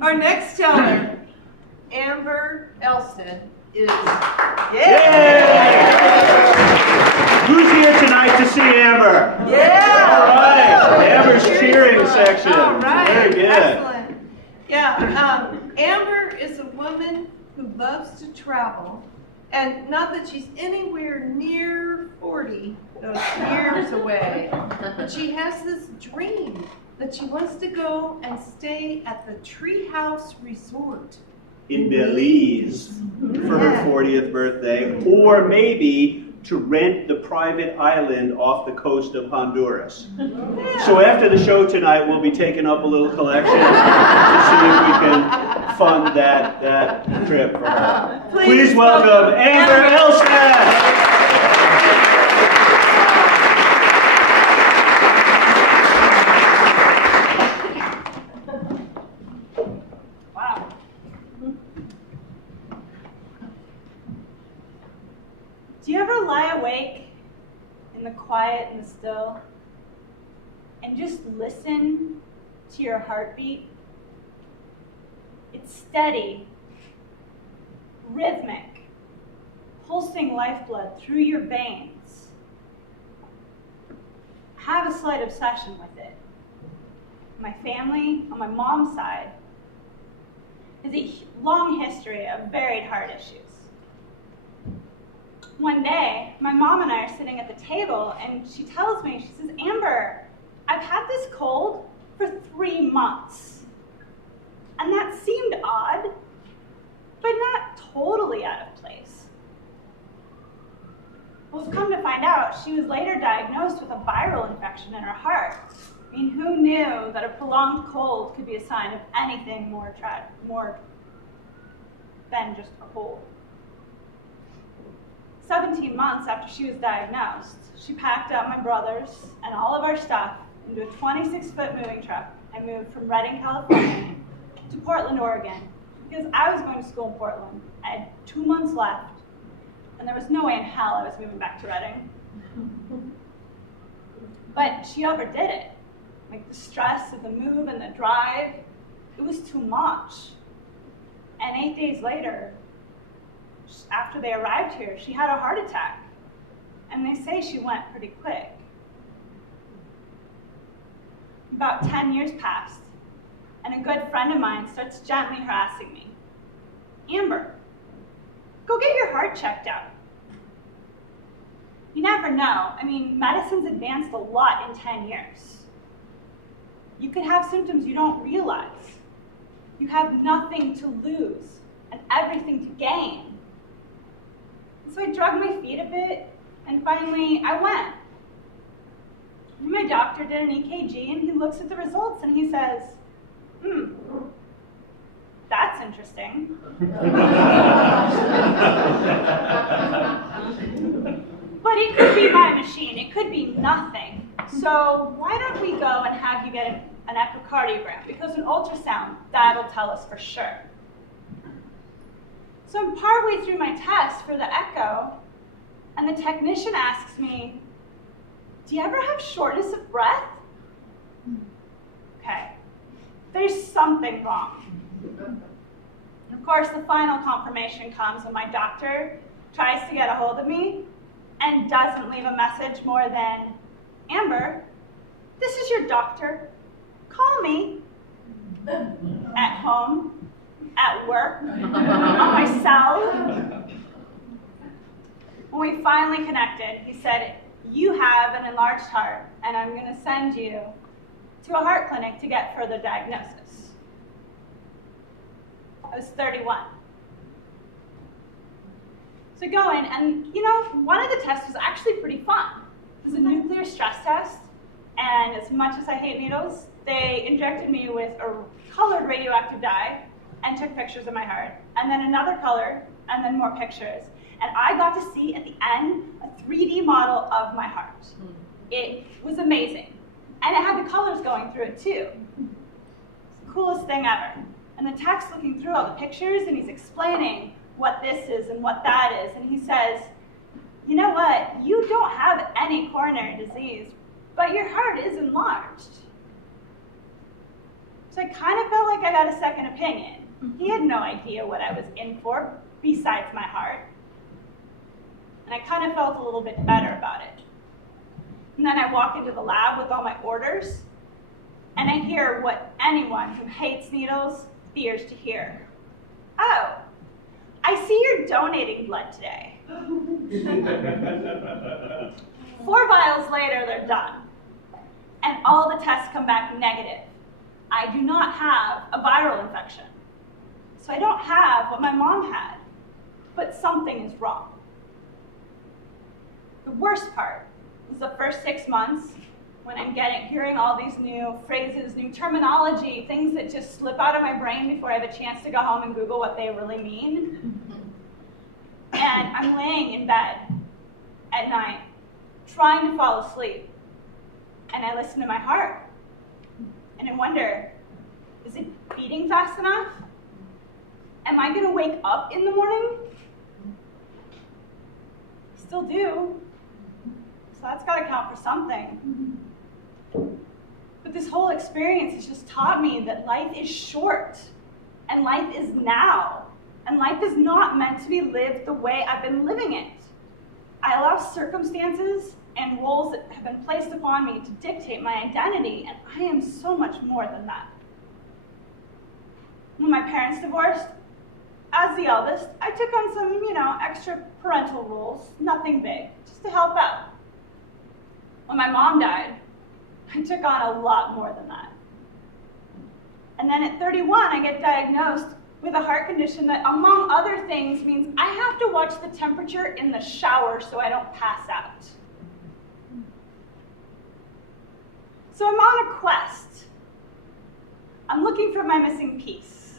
Our next teller, Amber Elston, is... Who's here tonight to see Amber? Yeah! All right, Amber's cheering section. All right, Very good. excellent. Yeah, Amber is a woman who loves to travel, and not that she's anywhere near 40, those years away, but she has this dream that she wants to go and stay at the Treehouse Resort In Belize for her 40th birthday, or maybe to rent the private island off the coast of Honduras. Yeah. So after the show tonight, we'll be taking up a little collection to see if we can fund that trip for her. Please welcome Amber Elston! Do you ever lie awake in the quiet and the still and just listen to your heartbeat? It's steady, rhythmic, pulsing lifeblood through your veins. I have a slight obsession with it. My family, on my mom's side, has a long history of varied heart issues. One day, my mom and I are sitting at the table, and she tells me, she says, Amber, I've had this cold for 3 months. And that seemed odd, but not totally out of place. Well, come to find out, she was later diagnosed with a viral infection in her heart. I mean, who knew that a prolonged cold could be a sign of anything more than just a cold? 17 months after she was diagnosed, she packed up my brothers and all of our stuff into a 26-foot moving truck and moved from Redding, California to Portland, Oregon, because I was going to school in Portland. I had 2 months left, and there was no way in hell I was moving back to Redding. But she overdid it. Like the stress of the move and the drive, it was too much. And 8 days later, after they arrived here, she had a heart attack. And they say she went pretty quick. About 10 years passed, and a good friend of mine starts gently harassing me. Amber, go get your heart checked out. You never know. I mean, medicine's advanced a lot in 10 years. You could have symptoms you don't realize. You have nothing to lose and everything to gain. So I dragged my feet a bit, and finally I went. And my doctor did an EKG, and he looks at the results, and he says, that's interesting. But it could be my machine, it could be nothing. So why don't we go and have you get an echocardiogram, because an ultrasound, that'll tell us for sure. So I'm partway through my test for the echo, and the technician asks me, do you ever have shortness of breath? Okay, there's something wrong. Of course, the final confirmation comes when my doctor tries to get a hold of me and doesn't leave a message more than, Amber, this is your doctor. Call me. At home, at work, on my cell. When we finally connected, he said, you have an enlarged heart, and I'm going to send you to a heart clinic to get further diagnosis. I was 31. So I go in, and one of the tests was actually pretty fun. It was a nuclear stress test, and as much as I hate needles, they injected me with a colored radioactive dye and took pictures of my heart, and then another color, and then more pictures. And I got to see at the end a 3D model of my heart. It was amazing. And it had the colors going through it too. It's the coolest thing ever. And the tech's looking through all the pictures, and he's explaining what this is and what that is. And he says, you know what? You don't have any coronary disease, but your heart is enlarged. So I kind of felt like I got a second opinion. He had no idea what I was in for besides my heart. And I kind of felt a little bit better about it. And then I walk into the lab with all my orders, and I hear what anyone who hates needles fears to hear. Oh, I see you're donating blood today. 4 vials later, they're done. And all the tests come back negative. I do not have a viral infection. So I don't have what my mom had, but something is wrong. The worst part was the first 6 months when I'm hearing all these new phrases, new terminology, things that just slip out of my brain before I have a chance to go home and Google what they really mean. And I'm laying in bed at night, trying to fall asleep, and I listen to my heart. And I wonder, is it beating fast enough? Am I gonna wake up in the morning? Still do. So that's gotta count for something. But this whole experience has just taught me that life is short, and life is now, and life is not meant to be lived the way I've been living it. I allow circumstances and roles that have been placed upon me to dictate my identity, and I am so much more than that. When my parents divorced, as the eldest, I took on some, extra parental roles, nothing big, just to help out. When my mom died, I took on a lot more than that. And then at 31, I get diagnosed with a heart condition that, among other things, means I have to watch the temperature in the shower so I don't pass out. So I'm on a quest. I'm looking for my missing piece.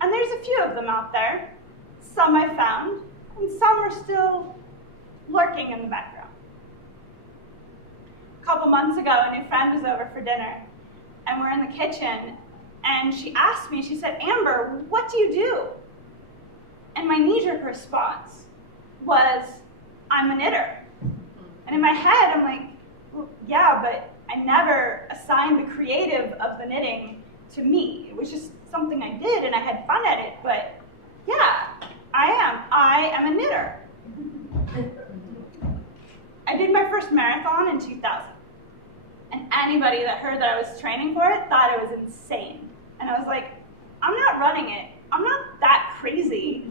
And there's a few of them out there. Some I found, and some are still lurking in the background. A couple months ago, a new friend was over for dinner, and we're in the kitchen, and she asked me, she said, "Amber, what do you do?" And my knee-jerk response was, "I'm a knitter." And in my head, I'm like, well, yeah, but I never assigned the creative of the knitting to me. It was just something I did, and I had fun at it, but yeah, I am a knitter. I did my first marathon in 2000, and anybody that heard that I was training for it thought it was insane. And I was like, I'm not running it. I'm not that crazy.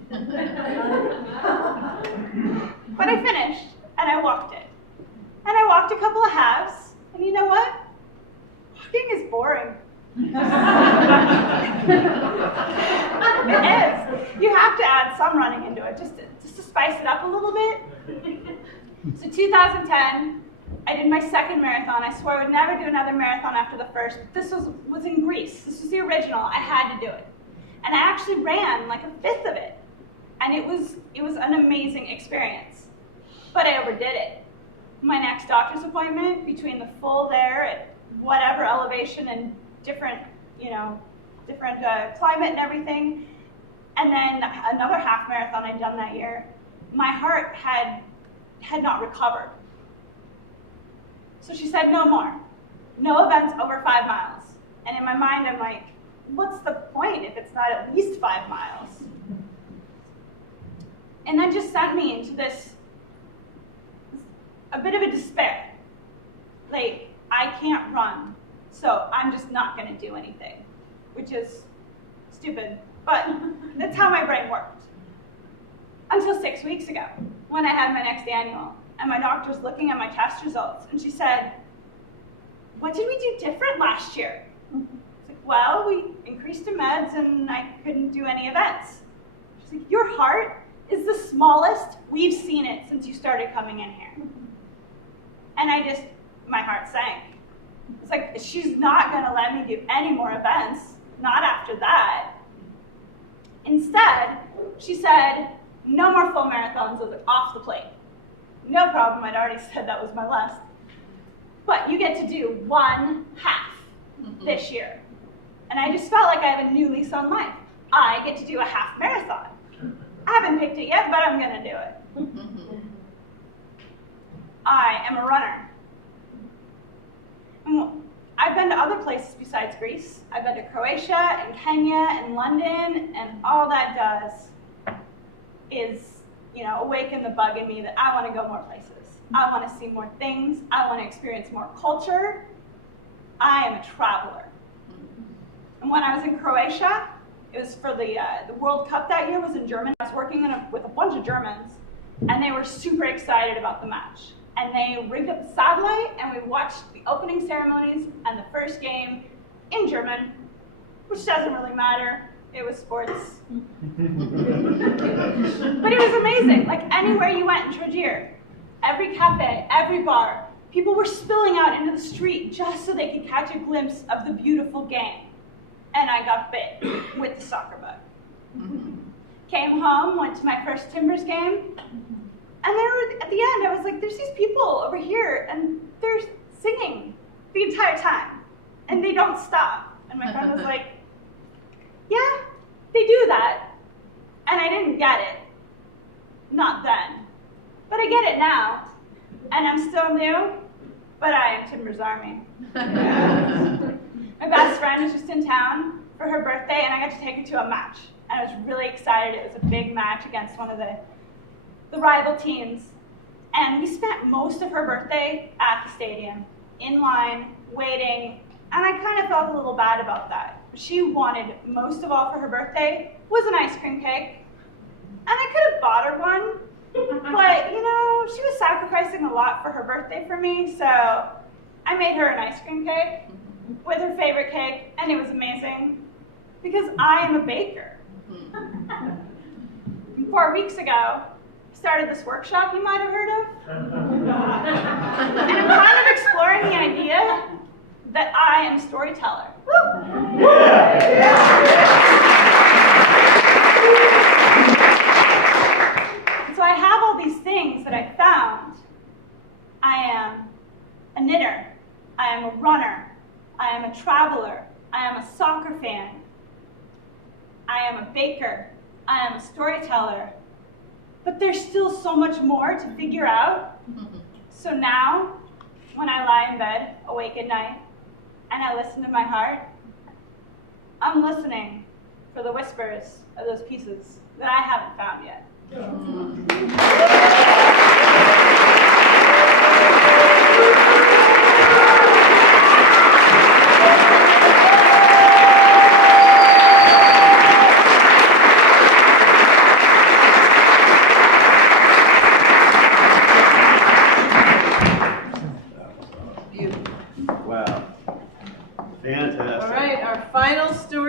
But I finished, and I walked it. And I walked a couple of halves, and you know what? Walking is boring. It is. You have to add some running into it, just to spice it up a little bit. So 2010, I did my second marathon. I swore I would never do another marathon after the first. This was in Greece. This was the original. I had to do it. And I actually ran like a fifth of it. And it was an amazing experience. But I overdid it. My next doctor's appointment, between the full there at whatever elevation and different climate and everything, and then another half marathon I'd done that year, my heart had not recovered. So she said, no more. No events over 5 miles. And in my mind, I'm like, what's the point if it's not at least 5 miles? And that just sent me into a bit of a despair. Like, I can't run, so I'm just not gonna do anything, which is stupid, but that's how my brain worked. Until 6 weeks ago, when I had my next annual, and my doctor's looking at my test results, and she said, what did we do different last year? I was like, well, we increased the meds, and I couldn't do any events. She's like, your heart is the smallest we've seen it since you started coming in here. And my heart sank. It's like, she's not gonna let me do any more events, not after that. Instead, she said, no more full marathons, off the plate. No problem, I'd already said that was my last. But you get to do 1 half this year. And I just felt like I have a new lease on life. I get to do a half marathon. I haven't picked it yet, but I'm gonna do it. I am a runner. I've been to other places besides Greece. I've been to Croatia and Kenya and London, and all that does is, awaken the bug in me that I want to go more places. I want to see more things. I want to experience more culture. I am a traveler. And when I was in Croatia, it was for the World Cup that year was in Germany. I was working with a bunch of Germans, and they were super excited about the match. And they rigged up the satellite, and we watched the opening ceremonies and the first game in German, which doesn't really matter. It was sports. But it was amazing. Like anywhere you went in Trogir, every cafe, every bar, people were spilling out into the street just so they could catch a glimpse of the beautiful game. And I got bit with the soccer bug. Came home, went to my first Timbers game, and then at the end, I was like, there's these people over here, and they're singing the entire time, and they don't stop. And my friend was like, yeah, they do that. And I didn't get it. Not then. But I get it now. And I'm still new, but I am Timbers Army. My best friend was just in town for her birthday, and I got to take her to a match. And I was really excited. It was a big match against one of the rival teams. And we spent most of her birthday at the stadium, in line, waiting, and I kind of felt a little bad about that. She wanted most of all for her birthday was an ice cream cake. And I could have bought her one, but she was sacrificing a lot for her birthday for me, so I made her an ice cream cake with her favorite cake, and it was amazing because I am a baker. 4 weeks ago, started this workshop you might have heard of. And I'm kind of exploring the idea that I am a storyteller. So I have all these things that I found. I am a knitter. I am a runner. I am a traveler. I am a soccer fan. I am a baker. I am a storyteller. But there's still so much more to figure out. So now, when I lie in bed, awake at night, and I listen to my heart, I'm listening for the whispers of those pieces that I haven't found yet. Wow. Fantastic. All right, our final story